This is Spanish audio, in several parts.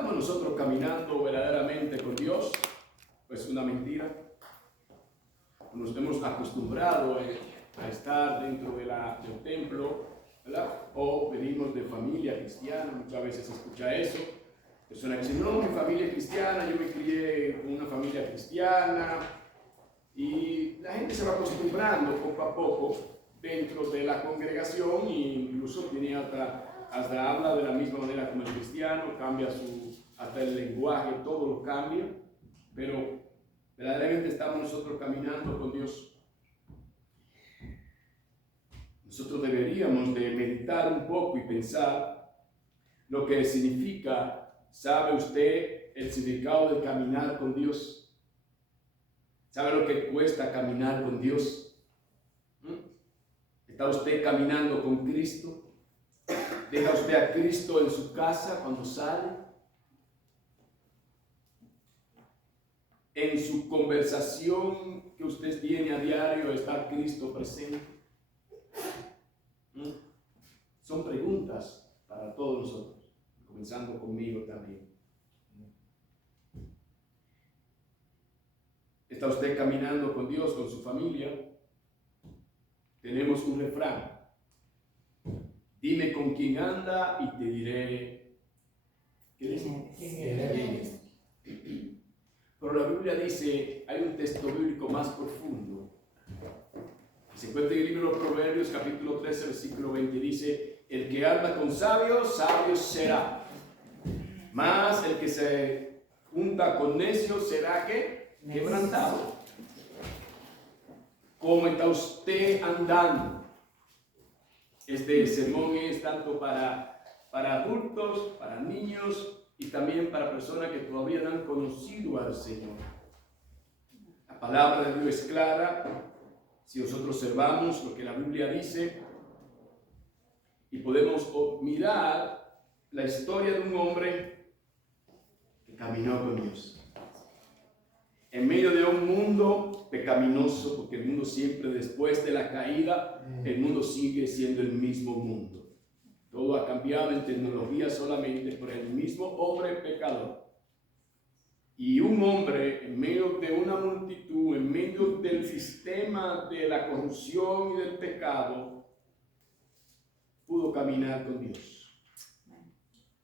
¿Estamos nosotros caminando verdaderamente con Dios? Pues una mentira. Nos hemos acostumbrado a estar dentro del templo, ¿verdad? O venimos de familia cristiana, muchas veces se escucha eso. Personas que dicen, no, mi familia es cristiana, yo me crié con una familia cristiana. Y la gente se va acostumbrando poco a poco dentro de la congregación e incluso tiene hasta habla de la misma manera como el cristiano, cambia hasta el lenguaje, todo lo cambia, pero verdaderamente estamos nosotros caminando con Dios. Nosotros deberíamos de meditar un poco y pensar lo que significa. ¿Sabe usted el significado de caminar con Dios? ¿Sabe lo que cuesta caminar con Dios? ¿Está usted caminando con Cristo? ¿Deja usted a Cristo en su casa cuando sale? ¿En su conversación que usted tiene a diario está Cristo presente? Son preguntas para todos nosotros, comenzando conmigo también. ¿Está usted caminando con Dios, con su familia? Tenemos un refrán. Dime con quién anda y te diré quién es. Pero la Biblia dice, hay un texto bíblico más profundo. Se encuentra en el libro de los Proverbios, capítulo 13, versículo 20, dice, el que anda con sabios, sabio será. Mas el que se junta con necios será ¿qué? Quebrantado. ¿Cómo está usted andando? Este sermón es tanto para adultos, para niños y también para personas que todavía no han conocido al Señor. La palabra de Dios es clara. Si nosotros observamos lo que la Biblia dice y podemos mirar la historia de un hombre que caminó con Dios. En medio de un mundo pecaminoso, porque el mundo siempre después de la caída, el mundo sigue siendo el mismo mundo. Todo ha cambiado en tecnología solamente por el mismo hombre pecador. Y un hombre en medio de una multitud, en medio del sistema de la corrupción y del pecado, pudo caminar con Dios.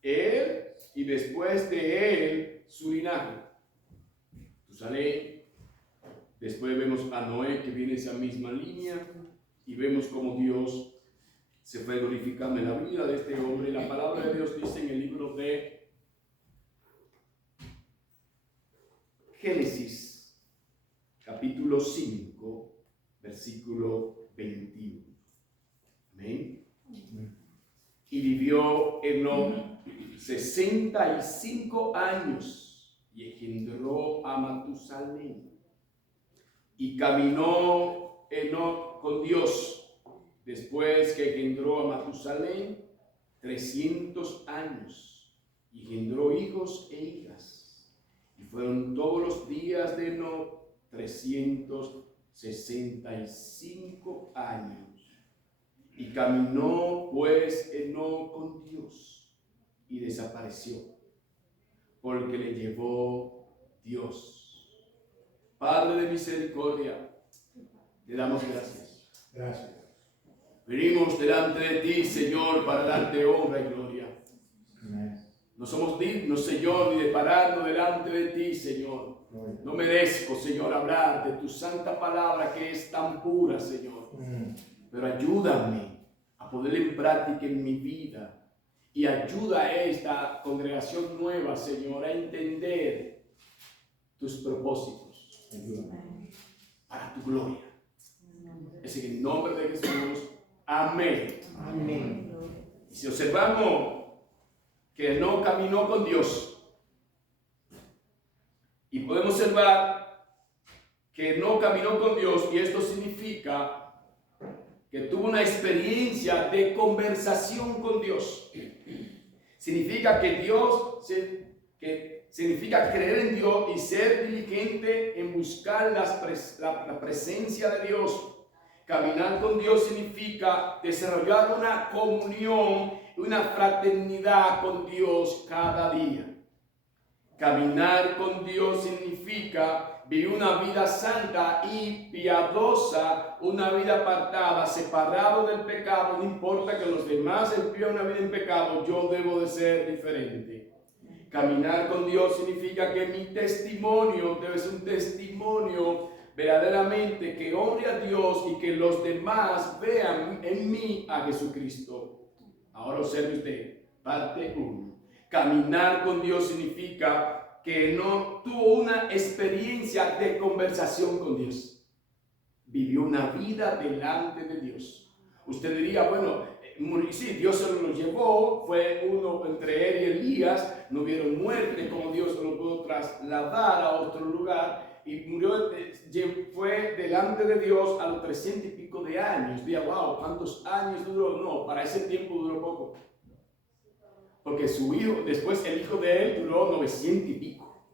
Él y después de él su linaje. Tusalén. Después vemos a Noé que viene esa misma línea y vemos cómo Dios se fue glorificando en la vida de este hombre. La palabra de Dios dice en el libro de Génesis, capítulo 5, versículo 21. Amén. Y vivió Enoc 65 años y engendró a Matusalén. Y caminó Enoc con Dios después que engendró a Matusalén 300 años y engendró hijos e hijas. Y fueron todos los días de Enoc 365 años. Y caminó pues Enoc con Dios y desapareció, porque le llevó Dios. Padre de misericordia, te damos gracias. Gracias. Venimos delante de ti, Señor, para darte honra y gloria. Amén. No somos dignos, Señor, ni de pararnos delante de ti, Señor. No merezco, Señor, hablar de tu santa palabra que es tan pura, Señor. Pero ayúdame a poner en práctica en mi vida. Y ayuda a esta congregación nueva, Señor, a entender tus propósitos. Ayúdame. Para tu gloria. Es en el nombre de Jesús. Amén. Amén. Y si observamos que no caminó con Dios, y podemos observar que no caminó con Dios, y esto significa que tuvo una experiencia de conversación con Dios. Significa que significa creer en Dios y ser diligente en buscar la presencia de Dios. Caminar con Dios significa desarrollar una comunión, una fraternidad con Dios cada día. Caminar con Dios significa vivir una vida santa y piadosa, una vida apartada, separado del pecado. No importa que los demás vivan una vida en pecado, yo debo de ser diferente. Caminar con Dios significa que mi testimonio debe ser un testimonio verdaderamente que honre a Dios y que los demás vean en mí a Jesucristo. Ahora observe usted, parte 1. Caminar con Dios significa que no tuvo una experiencia de conversación con Dios. Vivió una vida delante de Dios. Usted diría, bueno, sí, Dios se lo llevó, fue uno entre él y Elías, no hubieron muerte, como Dios lo pudo trasladar a otro lugar, y murió, fue delante de Dios a los 300 y pico de años. Diría, wow, ¿cuántos años duró? No, para ese tiempo duró poco. Porque su hijo, después el hijo de él duró 900 y pico.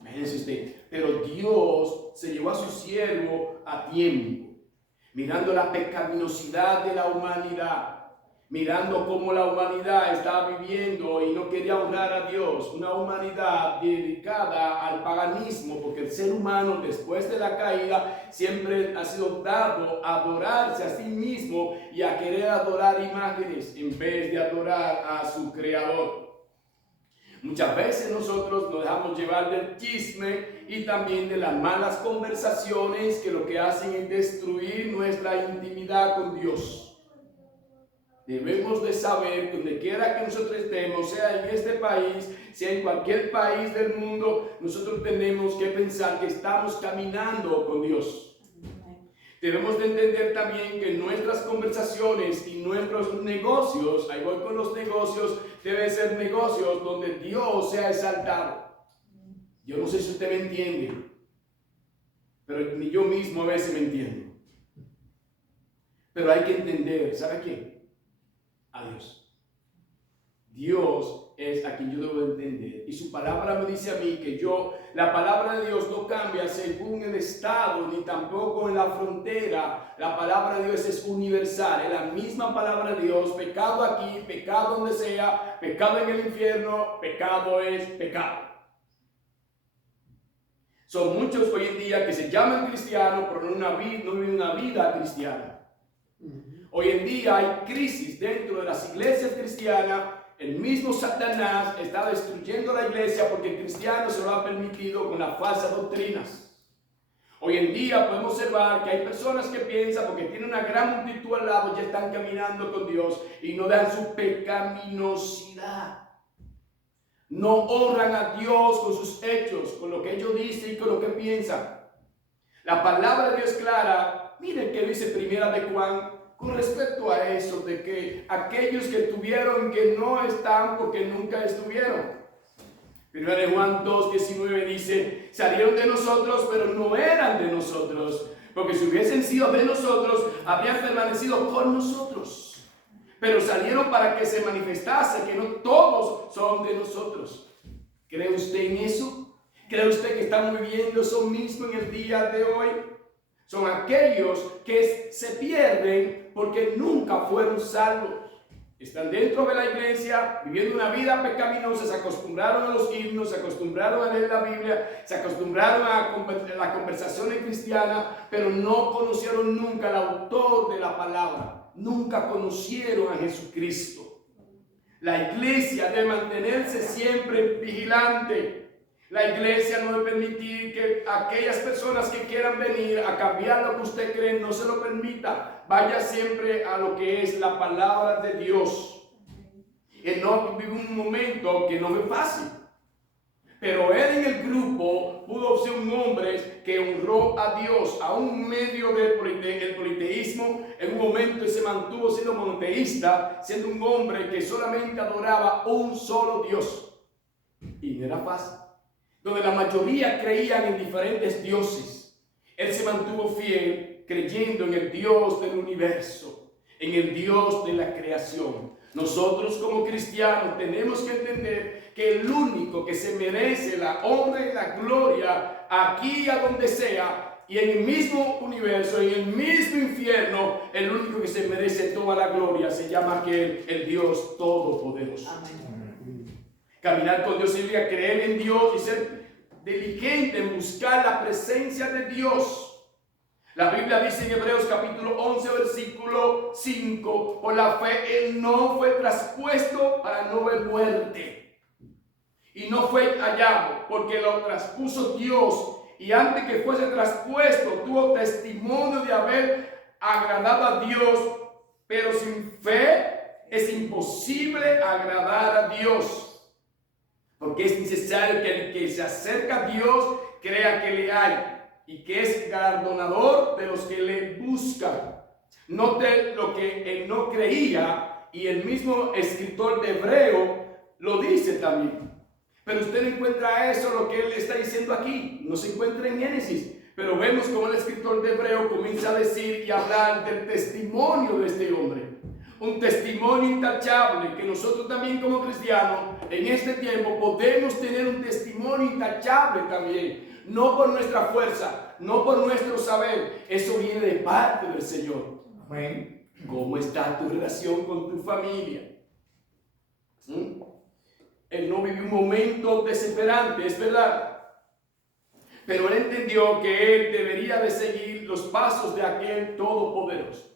Imagínense usted. Pero Dios se llevó a su siervo a tiempo, mirando la pecaminosidad de la humanidad, mirando cómo la humanidad estaba viviendo y no quería honrar a Dios. Una humanidad dedicada al paganismo, porque el ser humano después de la caída siempre ha sido dado a adorarse a sí mismo y a querer adorar imágenes en vez de adorar a su creador. Muchas veces nosotros nos dejamos llevar del chisme y también de las malas conversaciones que lo que hacen es destruir nuestra intimidad con Dios. Debemos de saber que donde quiera que nosotros estemos, sea en este país, sea en cualquier país del mundo, nosotros tenemos que pensar que estamos caminando con Dios. Debemos de entender también que nuestras conversaciones y nuestros negocios, ahí voy con los negocios, deben ser negocios donde Dios sea exaltado. Yo no sé si usted me entiende, pero ni yo mismo a veces me entiendo. Pero hay que entender, ¿sabe qué? A Dios. Dios es a quien yo debo entender. Y su palabra me dice a mí que la palabra de Dios no cambia según el estado, ni tampoco en la frontera. La palabra de Dios es universal. Es la misma palabra de Dios. Pecado aquí, pecado donde sea, pecado en el infierno, pecado es pecado. Son muchos hoy en día que se llaman cristianos, pero no viven una vida cristiana. Hoy en día hay crisis dentro de las iglesias cristianas. El mismo Satanás está destruyendo la iglesia porque el cristiano se lo ha permitido con las falsas doctrinas. Hoy en día podemos observar que hay personas que piensan, porque tienen una gran multitud al lado, ya están caminando con Dios y no dan su pecaminosidad. No honran a Dios con sus hechos, con lo que ellos dicen y con lo que piensan. La palabra de Dios es clara. Miren qué dice Primera de Juan con respecto a eso, de que aquellos que tuvieron que no están porque nunca estuvieron. Primera de Juan 2:19 dice, salieron de nosotros, pero no eran de nosotros, porque si hubiesen sido de nosotros, habrían permanecido con nosotros. Pero salieron para que se manifestase que no todos son de nosotros. ¿Cree usted en eso? ¿Cree usted que están viviendo eso mismo en el día de hoy? Son aquellos que se pierden porque nunca fueron salvos. Están dentro de la iglesia, viviendo una vida pecaminosa, se acostumbraron a los himnos, se acostumbraron a leer la Biblia, se acostumbraron a la conversación cristiana, pero no conocieron nunca al autor de la palabra, nunca conocieron a Jesucristo. La iglesia debe mantenerse siempre vigilante. La iglesia no debe permitir que aquellas personas que quieran venir a cambiar lo que usted cree, no se lo permita. Vaya siempre a lo que es la palabra de Dios. Enoc vivió un momento que no fue fácil, pero él en el grupo pudo ser un hombre que honró a Dios, aún medio del politeísmo. En un momento se mantuvo siendo monoteísta, siendo un hombre que solamente adoraba un solo Dios. Y no era fácil, donde la mayoría creían en diferentes dioses. Él se mantuvo fiel, creyendo en el Dios del universo, en el Dios de la creación. Nosotros como cristianos tenemos que entender que el único que se merece la honra y la gloria aquí a donde sea, y en el mismo universo, en el mismo infierno, el único que se merece toda la gloria se llama aquel, el Dios Todopoderoso. Amén. Caminar con Dios significa creer en Dios y ser diligente en buscar la presencia de Dios. La Biblia dice en Hebreos capítulo 11, versículo 5, por la fe Él no fue traspuesto para no ver muerte. Y no fue hallado, porque lo traspuso Dios. Y antes que fuese traspuesto, tuvo testimonio de haber agradado a Dios. Pero sin fe es imposible agradar a Dios. Porque es necesario que el que se acerca a Dios crea que le hay y que es galardonador de los que le buscan. Note lo que él no creía, y el mismo escritor de Hebreo lo dice también. Pero usted no encuentra eso, lo que él está diciendo aquí, no se encuentra en Génesis. Pero vemos como el escritor de Hebreo comienza a decir y hablar del testimonio de este hombre. Un testimonio intachable, que nosotros también como cristianos en este tiempo podemos tener un testimonio intachable también. No por nuestra fuerza, no por nuestro saber. Eso viene de parte del Señor. Amén. ¿Cómo está tu relación con tu familia? Él no vivió un momento desesperante, es verdad. Pero él entendió que él debería de seguir los pasos de aquel todopoderoso.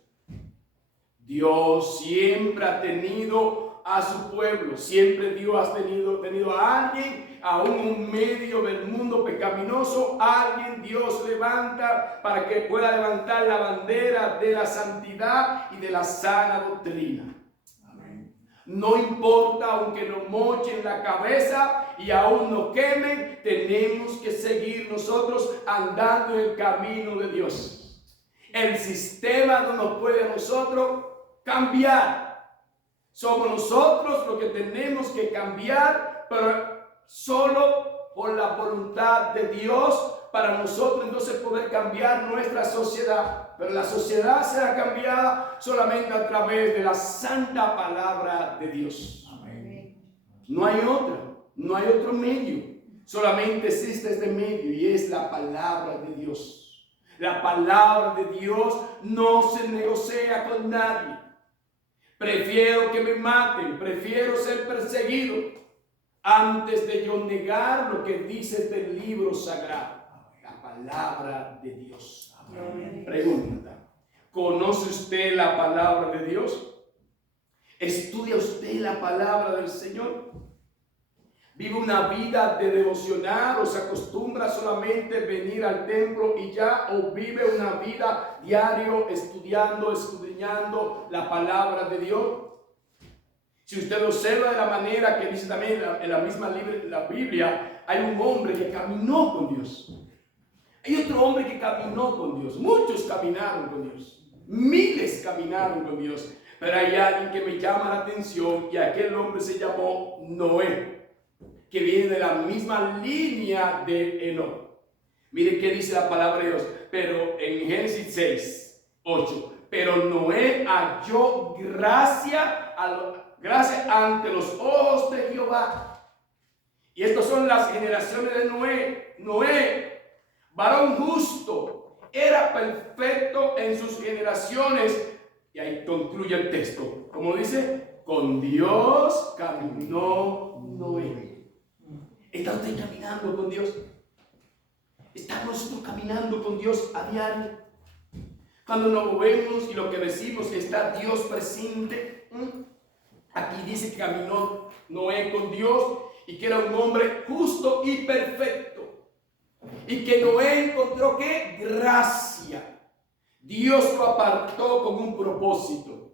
Dios siempre ha tenido a su pueblo, siempre Dios ha tenido a alguien, aún en medio del mundo pecaminoso, alguien Dios levanta para que pueda levantar la bandera de la santidad y de la sana doctrina. Amén. No importa, aunque nos mochen la cabeza y aún nos quemen, tenemos que seguir nosotros andando en el camino de Dios. El sistema no nos puede a nosotros cambiar. Somos nosotros los que tenemos que cambiar, pero solo por la voluntad de Dios, para nosotros entonces poder cambiar nuestra sociedad. Pero la sociedad será cambiada solamente a través de la santa palabra de Dios. Amén. No hay otra, no hay otro medio. Solamente existe este medio y es la palabra de Dios. La palabra de Dios no se negocia con nadie. Prefiero que me maten, prefiero ser perseguido antes de yo negar lo que dice este libro sagrado, la palabra de Dios. Amén. Pregunta: ¿conoce usted la palabra de Dios? ¿Estudia usted la palabra del Señor? ¿Vive una vida de devocionar o se acostumbra solamente a venir al templo y ya? ¿O vive una vida diario estudiando, escudriñando la palabra de Dios? Si usted observa de la manera que dice también en la misma la Biblia, hay un hombre que caminó con Dios. Hay otro hombre que caminó con Dios. Muchos caminaron con Dios. Miles caminaron con Dios. Pero hay alguien que me llama la atención, y aquel hombre se llamó Noé, que viene de la misma línea de Enoc. Mire qué dice la palabra de Dios. Pero en Génesis 6, 8. Pero Noé halló gracia ante los ojos de Jehová. Y estas son las generaciones de Noé. Noé, varón justo, era perfecto en sus generaciones. Y ahí concluye el texto. Como dice, con Dios caminó Noé. ¿Está usted caminando con Dios? ¿Estamos caminando con Dios a diario? Cuando nos movemos y lo que decimos que está Dios presente. Aquí dice que caminó Noé con Dios y que era un hombre justo y perfecto. Y que Noé encontró ¿qué? Gracia. Dios lo apartó con un propósito.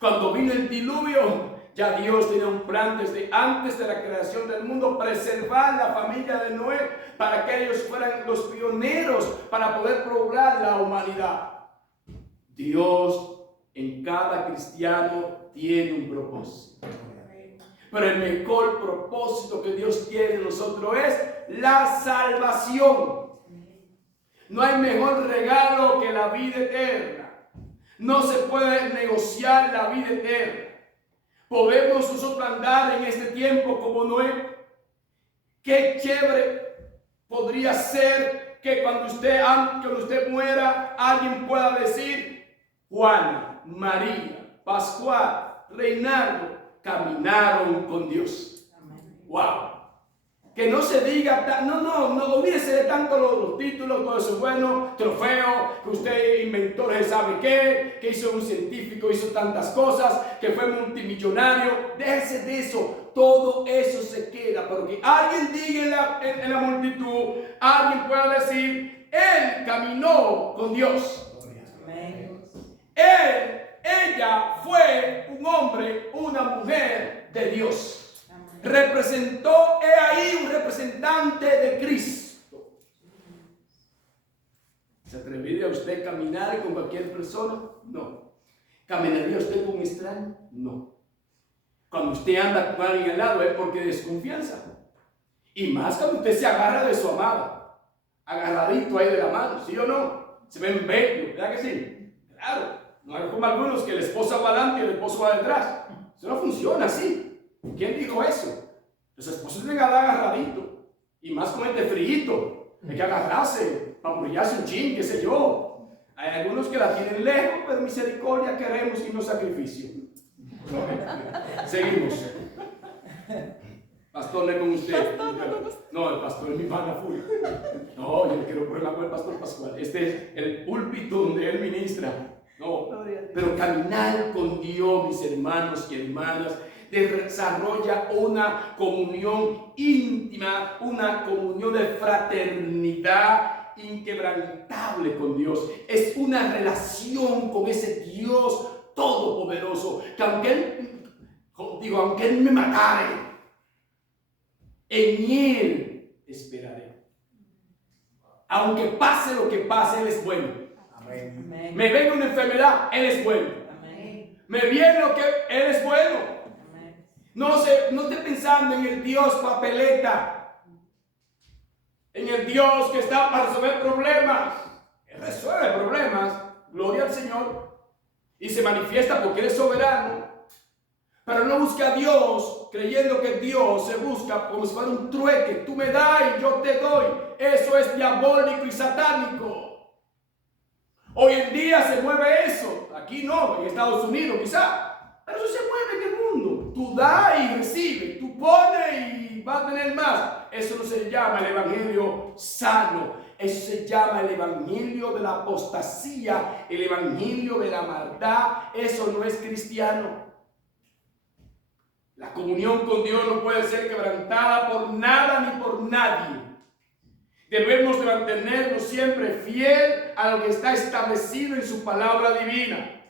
Cuando vino el diluvio, ya Dios tenía un plan desde antes de la creación del mundo, preservar la familia de Noé para que ellos fueran los pioneros para poder poblar la humanidad. Dios en cada cristiano tiene un propósito. Pero el mejor propósito que Dios tiene en nosotros es la salvación. No hay mejor regalo que la vida eterna. No se puede negociar la vida eterna. ¿Podemos nosotros andar en este tiempo como Noé? Qué chévere podría ser que cuando usted muera, alguien pueda decir: Juana, María, Pascual, Reinaldo caminaron con Dios. Wow. Que no se diga, no olvídese de tanto los títulos, todo eso bueno, trofeo, que usted inventó, ¿sabe qué? Que hizo un científico, hizo tantas cosas, que fue multimillonario. Déjese de eso, todo eso se queda, porque alguien diga en la multitud, alguien pueda decir, él caminó con Dios. Ella fue un hombre, una mujer de Dios. Representó, he ahí un representante de Cristo. ¿Se atrevería usted a caminar con cualquier persona? No. ¿Caminaría usted con un extraño? No. Cuando usted anda con alguien al lado es porque desconfianza. Y más cuando usted se agarra de su amada, agarradito ahí de la mano, ¿sí o no? Se ven bellos, ¿verdad que sí? Claro. No es como algunos que la esposa va adelante y el esposo va detrás. Eso no funciona así. ¿Quién dijo eso? Los esposos deben andar agarradito. Y más con este frío. Hay que agarrarse para brillarse un chin, qué sé yo. Hay algunos que la tienen lejos, pero misericordia queremos y no sacrificio. Seguimos. Pastor, lee con usted. No, el pastor es mi pana full. No, yo no quiero problema con el pastor Pascual. Este es el púlpito donde él ministra. No, pero caminar con Dios, mis hermanos y hermanas, desarrolla una comunión íntima, una comunión de fraternidad inquebrantable con Dios. Es una relación con ese Dios todopoderoso, que aunque Él me matare, en Él esperaré. Aunque pase lo que pase, Él es bueno. Amén. Me venga una enfermedad, Él es bueno. Amén. Me viene lo que Él es bueno. Amén. No esté pensando en el Dios papeleta, en el Dios que está para resolver problemas. Él resuelve problemas, gloria al Señor, y se manifiesta porque Él es soberano. Pero no busca a Dios creyendo que Dios se busca como si fuera un trueque. Tú me das y yo te doy. Eso es diabólico y satánico. Hoy en día se mueve eso. Aquí no, en Estados Unidos quizá. Pero eso se mueve en el mundo. Tú das y recibes. Tú pones y vas a tener más. Eso no se llama el evangelio sano. Eso se llama el evangelio de la apostasía. El evangelio de la maldad. Eso no es cristiano. La comunión con Dios no puede ser quebrantada por nada ni por nadie. Debemos de mantenernos siempre fiel a lo que está establecido en su palabra divina.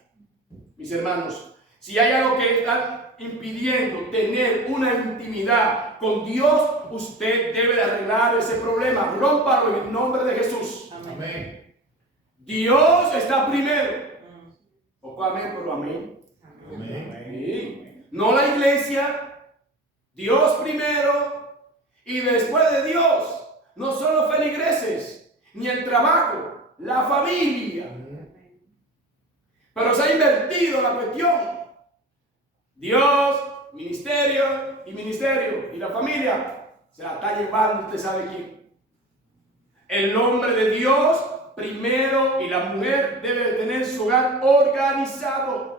Mis hermanos, si hay algo que está impidiendo tener una intimidad con Dios, usted debe de arreglar ese problema. Rómpalo en el nombre de Jesús. Amén. Dios está primero. Poco amén, pero amén. Amén. Sí. No la iglesia, Dios primero y después de Dios. No son los feligreses, ni el trabajo, la familia. Pero se ha invertido la cuestión. Dios, ministerio. Y la familia se la está llevando, usted sabe quién. El hombre de Dios primero y la mujer debe tener su hogar organizado.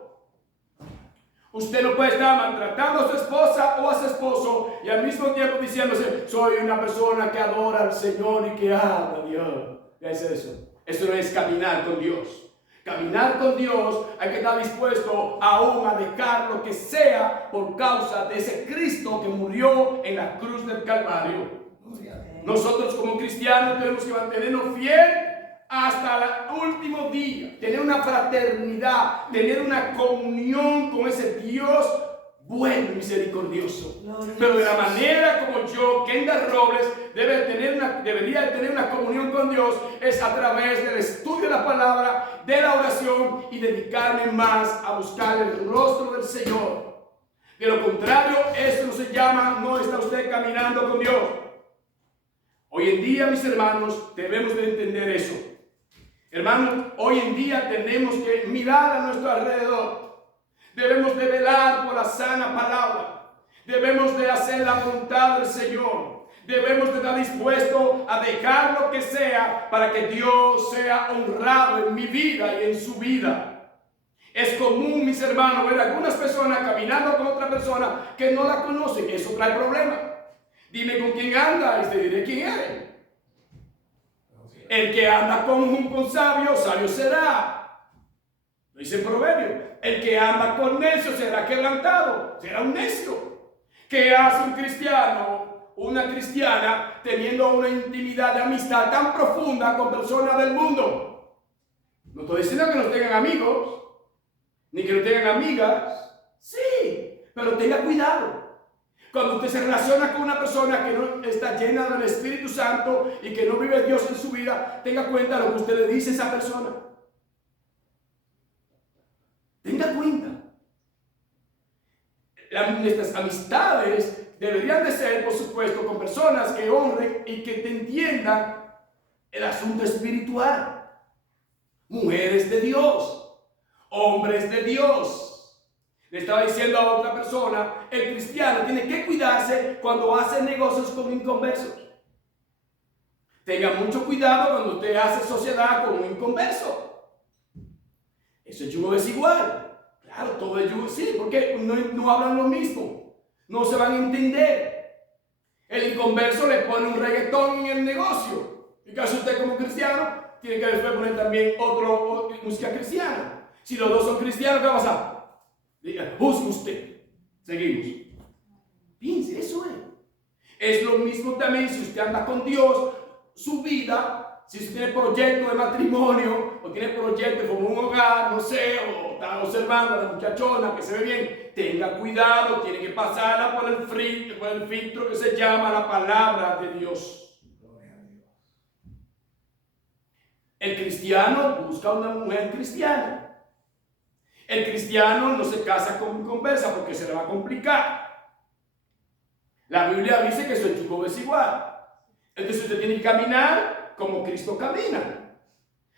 Usted no puede estar maltratando a su esposa o a su esposo y al mismo tiempo diciéndose, soy una persona que adora al Señor y que ama a Dios. ¿Qué es eso? Eso no es caminar con Dios. Caminar con Dios hay que estar dispuesto aún a dejar lo que sea por causa de ese Cristo que murió en la cruz del Calvario. Nosotros como cristianos tenemos que mantenernos fieles hasta el último día, tener una fraternidad, tener una comunión con ese Dios bueno y misericordioso. Pero de la manera como yo, Kendall Robles, debería tener una comunión con Dios es a través del estudio de la palabra, de la oración y dedicarme más a buscar el rostro del Señor. De lo contrario, esto no se llama, no está usted caminando con Dios. Hoy en día, mis hermanos, debemos de entender eso. Hermanos, hoy en día tenemos que mirar a nuestro alrededor. Debemos de velar por la sana palabra. Debemos de hacer la voluntad del Señor. Debemos de estar dispuestos a dejar lo que sea para que Dios sea honrado en mi vida y en su vida. Es común, mis hermanos, ver a algunas personas caminando con otra persona que no la conocen. Eso trae problemas. Dime con quién andas y te diré quién eres. El que anda con sabio, sabio será. Lo dice el proverbio. El que anda con necio será quebrantado, será un necio. ¿Qué hace un cristiano, una cristiana, teniendo una intimidad de amistad tan profunda con personas del mundo? No estoy diciendo que no tengan amigos, ni que no tengan amigas. Sí, pero tenga cuidado. Cuando usted se relaciona con una persona que no está llena del Espíritu Santo y que no vive Dios en su vida, tenga cuenta de lo que usted le dice a esa persona. Tenga cuenta. Nuestras amistades deberían de ser, por supuesto, con personas que honren y que te entiendan el asunto espiritual. Mujeres de Dios, hombres de Dios. Le estaba diciendo a otra persona, el cristiano tiene que cuidarse cuando hace negocios con inconversos. Tenga mucho cuidado cuando usted hace sociedad con un inconverso. Eso es yugo desigual. Claro, todo es yugo, sí, porque no hablan lo mismo. No se van a entender. El inconverso le pone un reggaetón en el negocio. Y casi usted como cristiano tiene que después poner también otra música cristiana. Si los dos son cristianos, ¿qué va a pasar? Juzgue usted. Seguimos. Piense, eso es. Es lo mismo también si usted anda con Dios, su vida, si usted tiene proyecto de matrimonio, o tiene proyecto de formar un hogar, no sé, o está observando a la muchachona que se ve bien, tenga cuidado, tiene que pasarla por el filtro que se llama la palabra de Dios. El cristiano busca una mujer cristiana. El cristiano no se casa con conversa porque se le va a complicar. La Biblia dice que eso es yugo desigual. Entonces usted tiene que caminar como Cristo camina.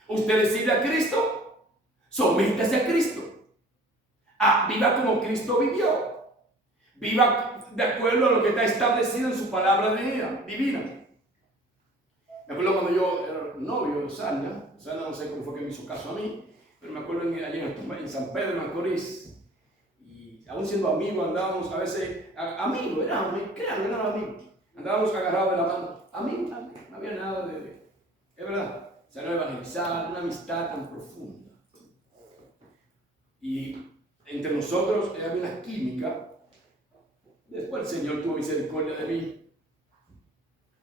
Usted decide a Cristo, sométase a Cristo. Viva como Cristo vivió. Viva de acuerdo a lo que está establecido en su palabra divina. Me acuerdo cuando yo era novio de Sana no sé cómo fue que me hizo caso a mí. Pero me acuerdo allí en San Pedro, en Macorís, y aún siendo amigos, andábamos a veces, amigos, éramos amigos, andábamos agarrados de la mano, amigos, no había nada es verdad, se no evangelizar, una amistad tan profunda. Y entre nosotros había una química. Después el Señor tuvo misericordia de mí,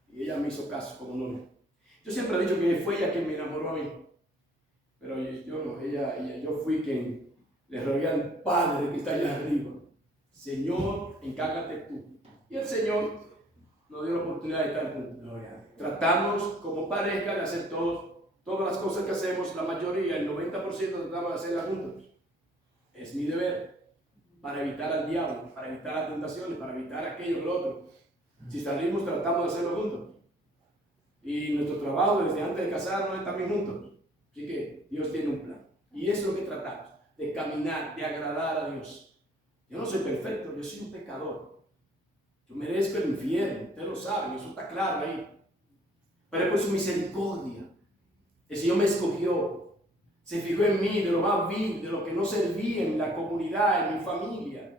y ella me hizo caso como novia. Yo siempre he dicho que fue ella quien me enamoró a mí. Pero yo no, yo fui quien le rogué al Padre que está allá arriba. Señor, encárgate tú. Y el Señor nos dio la oportunidad de estar juntos. Tratamos como pareja de hacer todas las cosas que hacemos, la mayoría, el 90% tratamos de hacerlas juntos. Es mi deber, para evitar al diablo, para evitar las tentaciones, para evitar aquello y lo otro. Si salimos, tratamos de hacerlo juntos. Y nuestro trabajo desde antes de casarnos es también juntos. Así que Dios tiene un plan. Y eso es lo que tratamos, de caminar, de agradar a Dios. Yo no soy perfecto, yo soy un pecador. Yo merezco el infierno, ustedes lo saben, eso está claro ahí. Pero por su misericordia, el Señor me escogió, se fijó en mí, de lo más vil, de lo que no servía en la comunidad, en mi familia.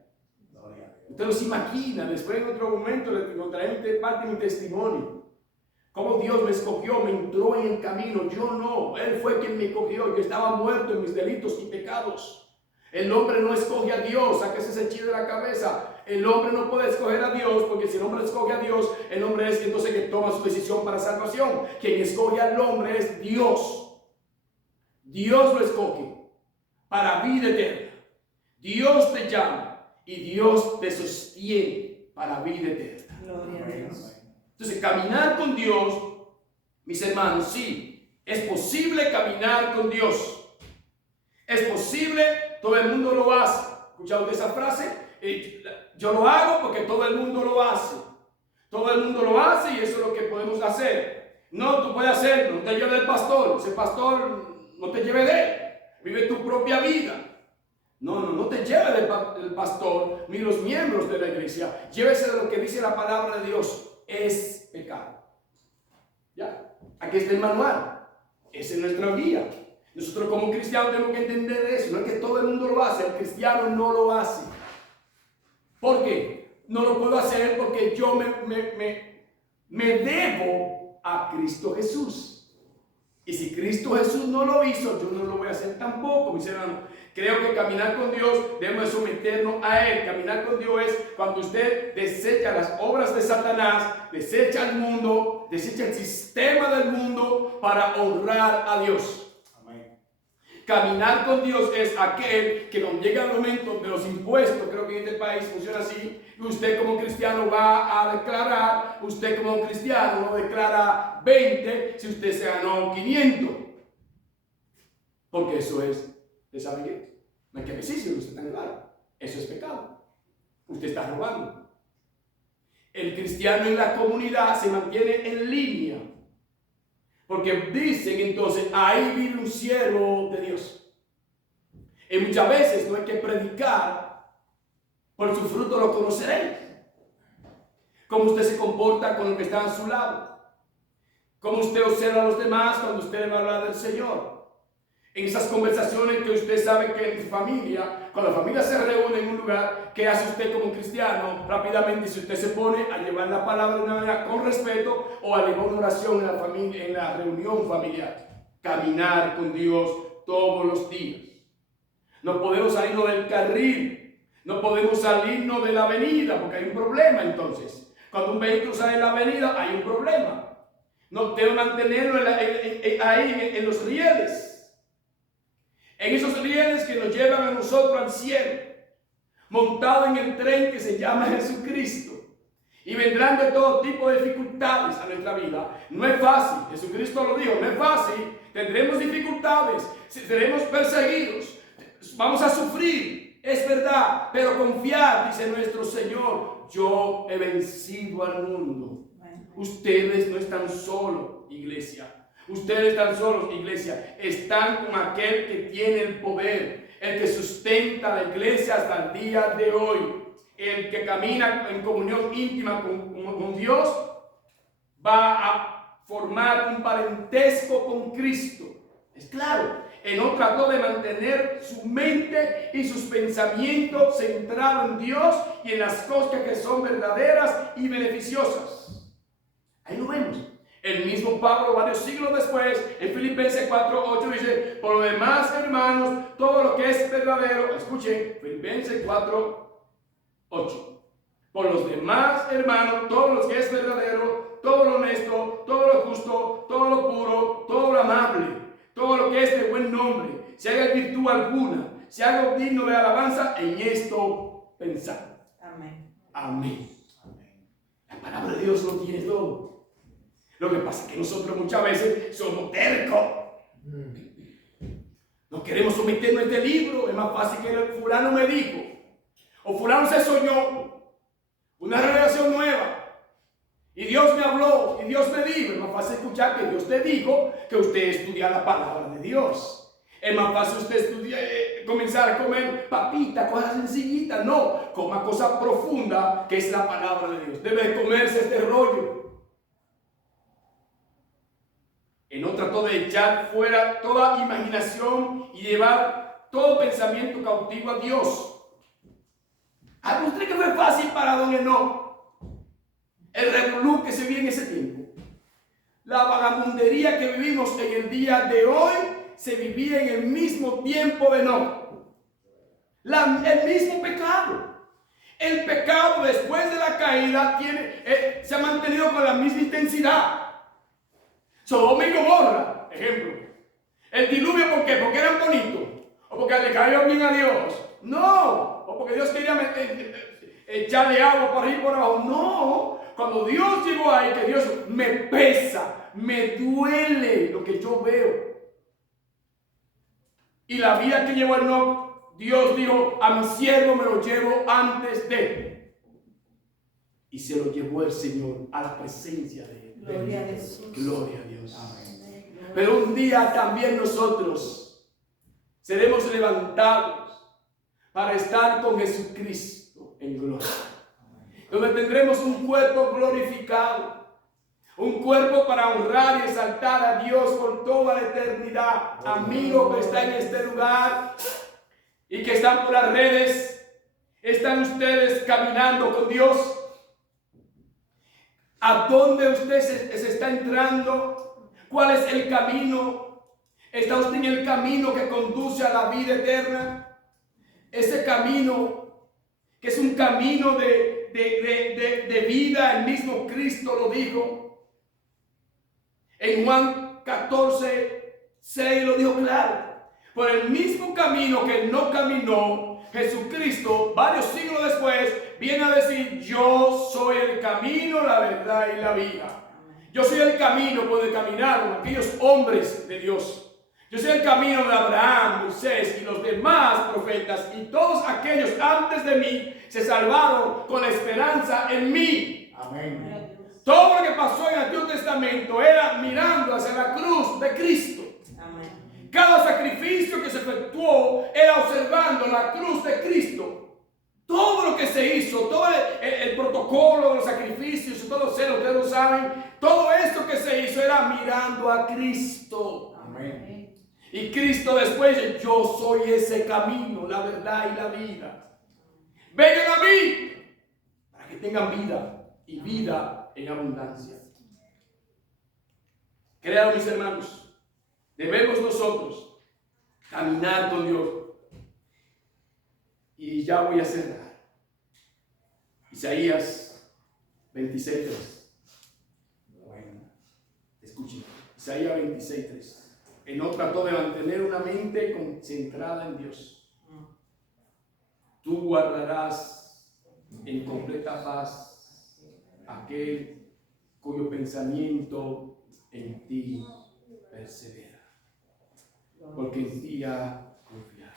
Usted no se imagina, después en otro momento le contaré parte de mi testimonio. Cómo Dios me escogió, me entró en el camino. Yo no, Él fue quien me escogió. Yo estaba muerto en mis delitos y pecados. El hombre no escoge a Dios, sáquese ese chip de la cabeza. El hombre no puede escoger a Dios, porque si el hombre escoge a Dios, el hombre es entonces que toma su decisión para salvación. Quien escoge al hombre es Dios. Dios lo escoge para vida eterna. Dios te llama y Dios te sostiene para vida eterna. Gloria a Dios. Entonces, caminar con Dios, mis hermanos, sí, es posible caminar con Dios. Es posible, todo el mundo lo hace. ¿Escuchado de esa frase? Yo lo hago porque todo el mundo lo hace. Todo el mundo lo hace y eso es lo que podemos hacer. No, tú puedes hacerlo, no te lleve del pastor. Ese pastor no te lleve de él. Vive tu propia vida. No te lleve del pastor ni los miembros de la iglesia. Llévese de lo que dice la palabra de Dios. Es pecado. Ya, aquí está el manual. Esa es nuestra guía. Nosotros como cristianos tenemos que entender eso. No es que todo el mundo lo hace, el cristiano no lo hace. ¿Por qué? no lo puedo hacer porque yo me debo a Cristo Jesús. Y si Cristo Jesús no lo hizo, yo no lo voy a hacer tampoco, mis hermanos. Creo que caminar con Dios debemos someternos a Él. Caminar con Dios es cuando usted desecha las obras de Satanás, desecha el mundo, desecha el sistema del mundo para honrar a Dios. Amén. Caminar con Dios es aquel que cuando llega el momento de los impuestos, creo que en este país funciona así, y usted como cristiano va a declarar, usted como cristiano no declara 20 si usted se ganó 500. Porque eso es, ¿usted sabe qué? No hay que decir si usted está en claro. Eso es pecado. Usted está robando. El cristiano en la comunidad se mantiene en línea. Porque dicen entonces, ahí vive un siervo de Dios. Y muchas veces no hay que predicar, por su fruto lo conoceréis. Cómo usted se comporta con los que están a su lado. Cómo usted observa a los demás cuando usted va a hablar del Señor. En esas conversaciones que usted sabe que en su familia, cuando la familia se reúne en un lugar, ¿qué hace usted como cristiano? Rápidamente, si usted se pone a llevar la palabra de una manera con respeto o a llevar una oración en la familia, en la reunión familiar. Caminar con Dios todos los días. No podemos salirnos del carril. No podemos salirnos de la avenida porque hay un problema entonces. Cuando un vehículo sale de la avenida hay un problema. No debemos mantenerlo ahí en los rieles. En esos rieles que nos llevan a nosotros al cielo. Montado en el tren que se llama Jesucristo. Y vendrán de todo tipo de dificultades a nuestra vida. No es fácil. Jesucristo lo dijo, no es fácil. Tendremos dificultades. Seremos perseguidos. Vamos a sufrir. Es verdad, pero confiad, dice nuestro Señor, yo he vencido al mundo. Ustedes no están solos, iglesia. Ustedes están solos, iglesia. Están con aquel que tiene el poder, el que sustenta la iglesia hasta el día de hoy. El que camina en comunión íntima con Dios va a formar un parentesco con Cristo. Es claro. Él no trató de mantener su mente y sus pensamientos centrados en Dios y en las cosas que son verdaderas y beneficiosas. Ahí lo vemos. El mismo Pablo, varios siglos después, en Filipenses 4:8 dice, por lo demás, hermanos, todo lo que es verdadero, escuchen, Filipenses 4:8. Por los demás, hermanos, todo lo que es verdadero, todo lo honesto, todo lo justo, todo lo puro, todo lo amable, todo lo que es de buen nombre, si hay virtud alguna, si hay algo digno de alabanza, en esto pensad. Amén. Amén. La palabra de Dios lo tiene todo. Lo que pasa es que nosotros muchas veces somos tercos. No queremos someternos a este libro. Es más fácil que el fulano me dijo, o fulano se soñó una revelación nueva. Y Dios me habló, y Dios me dijo. Es más fácil escuchar que Dios te dijo que usted estudia la palabra de Dios. Es más fácil usted comenzar a comer papita, cosas sencillitas. No, coma cosas profundas que es la palabra de Dios. Debe comerse este rollo. Él no trató de echar fuera toda imaginación y llevar todo pensamiento cautivo a Dios. ¿Algo usted que fue fácil para don Enoc? El revolú que se vive en ese tiempo. La vagabundería que vivimos en el día de hoy se vivía en el mismo tiempo de Enoc. El mismo pecado. El pecado después de la caída se ha mantenido con la misma intensidad. Sodoma y Gomorra, ejemplo. El diluvio, ¿por qué? Porque eran bonitos. O porque le cayó bien a Dios. No. O porque Dios quería echarle agua por ahí y por abajo. No. Cuando Dios llegó ahí, que Dios me pesa, me duele lo que yo veo. Y la vida que llevó Enoc, Dios dijo, a mi siervo me lo llevo antes de. Y se lo llevó el Señor a la presencia de él. Gloria a Jesús. Gloria a Dios. Amén. Pero un día también nosotros seremos levantados para estar con Jesucristo en gloria. Donde tendremos un cuerpo glorificado, un cuerpo para honrar y exaltar a Dios por toda la eternidad. Amigo que está en este lugar y que están por las redes, ¿Están ustedes caminando con Dios? ¿A dónde usted se está entrando? ¿Cuál es el camino? ¿Está usted en el camino que conduce a la vida eterna? Ese camino, que es un camino de vida, el mismo Cristo lo dijo. En Juan 14:6 lo dijo claro. Por el mismo camino que no caminó, Jesucristo, varios siglos después, viene a decir: yo soy el camino, la verdad y la vida. Yo soy el camino por el caminaron aquellos hombres de Dios. Yo soy el camino de Abraham, Moisés y los demás profetas, y todos aquellos antes de mí se salvaron con la esperanza en mí. Amén. Todo lo que pasó en el Antiguo Testamento era mirando hacia la cruz de Cristo. Amén. Cada sacrificio que se efectuó era observando la cruz de Cristo. Todo lo que se hizo, todo el protocolo de los sacrificios, todo eso, ustedes lo saben, todo esto que se hizo era mirando a Cristo. Amén. Y Cristo después dice: yo soy ese camino, la verdad y la vida. Vengan a mí para que tengan vida y vida en abundancia. Créanlo, mis hermanos, debemos nosotros caminar con Dios. Y ya voy a cerrar. Isaías 26:3. Bueno. Escuchen, Isaías 26:3. Enoc trató de mantener una mente concentrada en Dios. Tú guardarás en completa paz aquel cuyo pensamiento en ti persevera, porque en ti ha confiado.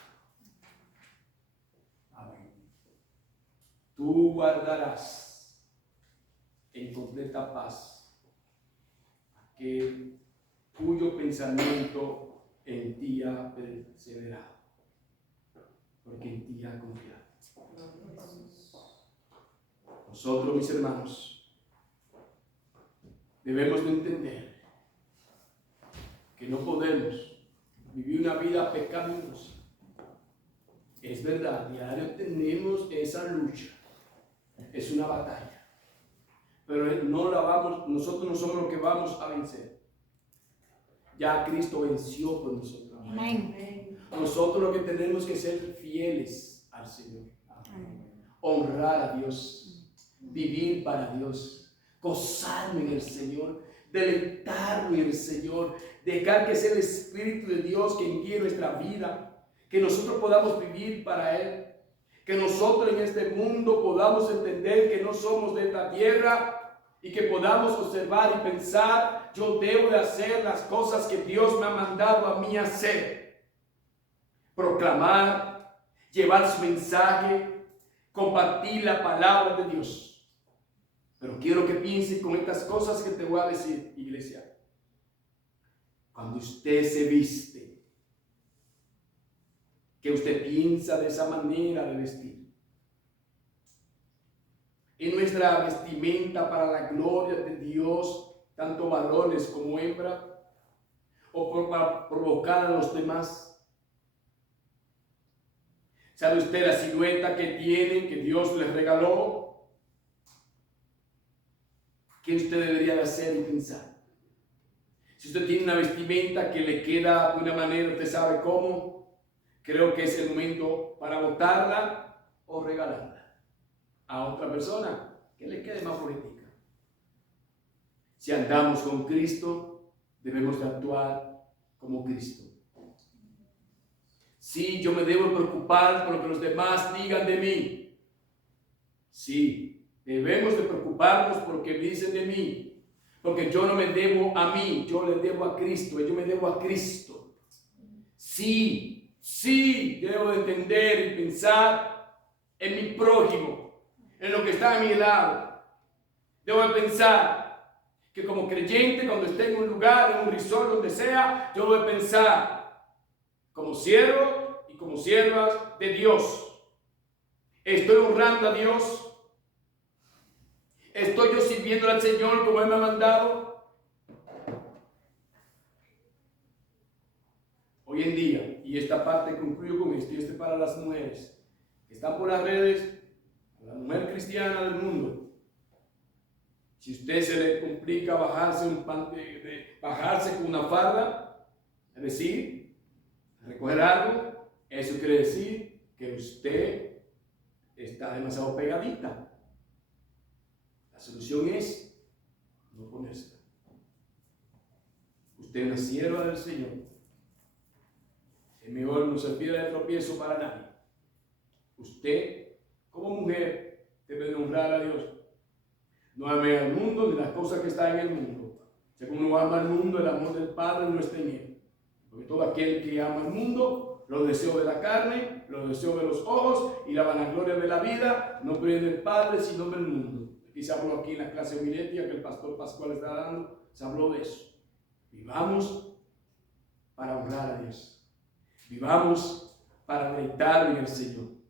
Amén. Tú guardarás en completa paz aquel cuyo pensamiento en ti ha perseverado, porque en ti ha confiado. Nosotros, mis hermanos, debemos de entender que no podemos vivir una vida pecaminosa. Es verdad, diario tenemos esa lucha, es una batalla, pero nosotros no somos los que vamos a vencer. Ya Cristo venció por nosotros. Amén. Nosotros lo que tenemos que ser fieles al Señor. Honrar a Dios, vivir para Dios, gozarme en el Señor, deleitarme en el Señor, dejar que sea el Espíritu de Dios que guíe nuestra vida, que nosotros podamos vivir para Él, que nosotros en este mundo podamos entender que no somos de esta tierra, y que podamos observar y pensar: yo debo de hacer las cosas que Dios me ha mandado a mí hacer. Proclamar, llevar su mensaje, compartir la palabra de Dios. Pero quiero que piensen con estas cosas que te voy a decir, iglesia. Cuando usted se viste, que usted piensa de esa manera de vestir. En nuestra vestimenta para la gloria de Dios, tanto varones como hembras, o para provocar a los demás. ¿Sabe usted la silueta que tiene, que Dios les regaló? ¿Qué usted debería de hacer y pensar? Si usted tiene una vestimenta que le queda de una manera, usted sabe cómo, creo que es el momento para botarla o regalarla a otra persona que le quede más bonita. Si andamos con Cristo, debemos de actuar como Cristo. Sí, yo me debo preocupar por lo que los demás digan de mí. Sí, debemos de preocuparnos por lo que dicen de mí. Porque yo no me debo a mí, yo le debo a Cristo, yo me debo a Cristo. Sí, debo de entender y pensar en mi prójimo, en lo que está a mi lado. Debo de pensar que como creyente, cuando esté en un lugar, en un resort, donde sea, yo debo de pensar como siervo y como siervas de Dios. Estoy honrando a Dios. Estoy yo sirviendo al Señor como Él me ha mandado. Hoy en día, y esta parte concluyo con esto, y esto es para las mujeres, que están por las redes, a la mujer cristiana del mundo. Si a usted se le complica bajarse con una farda, es decir, recoger algo, eso quiere decir que usted está demasiado pegadita. La solución es no ponerse. Usted es una sierva del Señor. Es mejor no ser piedra de tropiezo para nadie. Usted, como mujer, debe honrar a Dios. No ame al mundo ni las cosas que están en el mundo. Según uno ama al mundo, el amor del Padre no está en él. Porque todo aquel que ama al mundo, los deseos de la carne, los deseos de los ojos y la vanagloria de la vida, no proviene del Padre, sino del mundo. Aquí se habló aquí en la clase homilética que el pastor Pascual está dando, se habló de eso. Vivamos para honrar a Dios. Vivamos para deleitar en el Señor.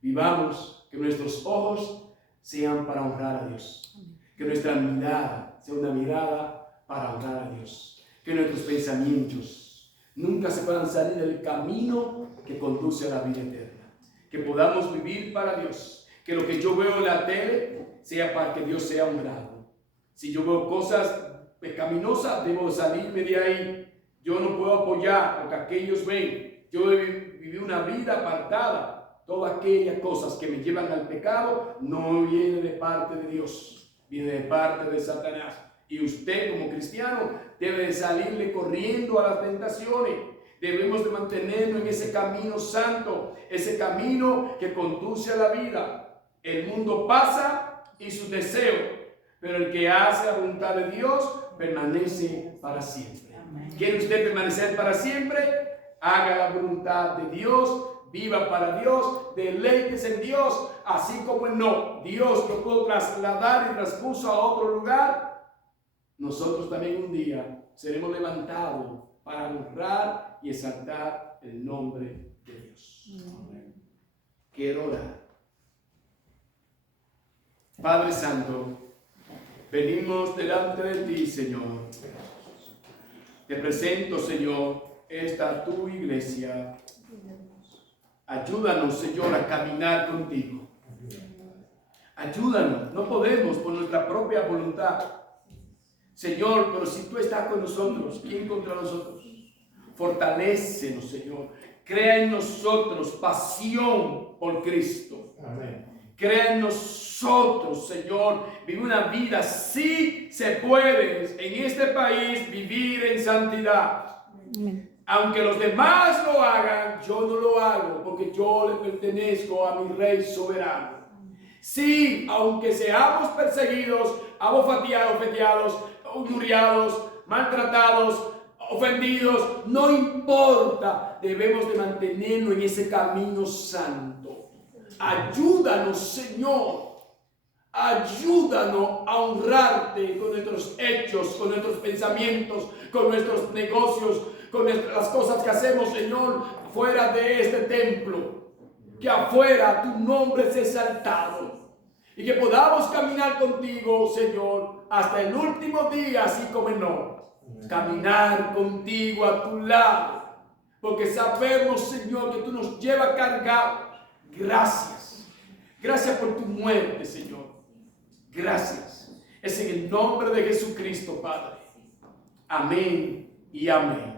Vivamos que nuestros ojos sean para honrar a Dios. Que nuestra mirada sea una mirada para honrar a Dios. Que nuestros pensamientos nunca se puedan salir del camino que conduce a la vida eterna. Que podamos vivir para Dios. Que lo que yo veo en la tele sea para que Dios sea honrado. Si yo veo cosas pecaminosas, debo salirme de ahí. Yo no puedo apoyar lo que aquellos ven. Yo viví una vida apartada. Todas aquellas cosas que me llevan al pecado no vienen de parte de Dios, viene de parte de Satanás. Y usted como cristiano debe de salirle corriendo a las tentaciones. Debemos de mantenernos en ese camino santo, ese camino que conduce a la vida. El mundo pasa y sus deseos, pero el que hace la voluntad de Dios permanece para siempre. ¿Quiere usted permanecer para siempre? Haga la voluntad de Dios. Viva para Dios, deleítese en Dios, así como no, Dios lo pudo trasladar y transpuso a otro lugar. Nosotros también un día seremos levantados para honrar y exaltar el nombre de Dios. Amén. Quiero orar. Padre Santo, venimos delante de ti, Señor. Te presento, Señor, esta tu iglesia. Ayúdanos, Señor, a caminar contigo. Ayúdanos. No podemos por nuestra propia voluntad. Señor, pero si tú estás con nosotros, ¿quién contra nosotros? Fortalécenos, Señor. Crea en nosotros pasión por Cristo. Amén. Crea en nosotros, Señor, vivir una vida. Sí se puede en este país vivir en santidad. Amén. Aunque los demás lo hagan, yo no lo hago, porque yo le pertenezco a mi Rey soberano. Sí, aunque seamos perseguidos, abofeteados, injuriados, maltratados, ofendidos, no importa, debemos de mantenernos en ese camino santo. Ayúdanos, Señor. Ayúdanos a honrarte con nuestros hechos, con nuestros pensamientos, con nuestros negocios, con las cosas que hacemos, Señor, fuera de este templo. Que afuera tu nombre sea exaltado y que podamos caminar contigo, Señor, hasta el último día, así como no. Caminar contigo a tu lado, porque sabemos, Señor, que tú nos llevas cargados. Gracias. Gracias por tu muerte, Señor. Gracias. Es en el nombre de Jesucristo, Padre. Amén y amén.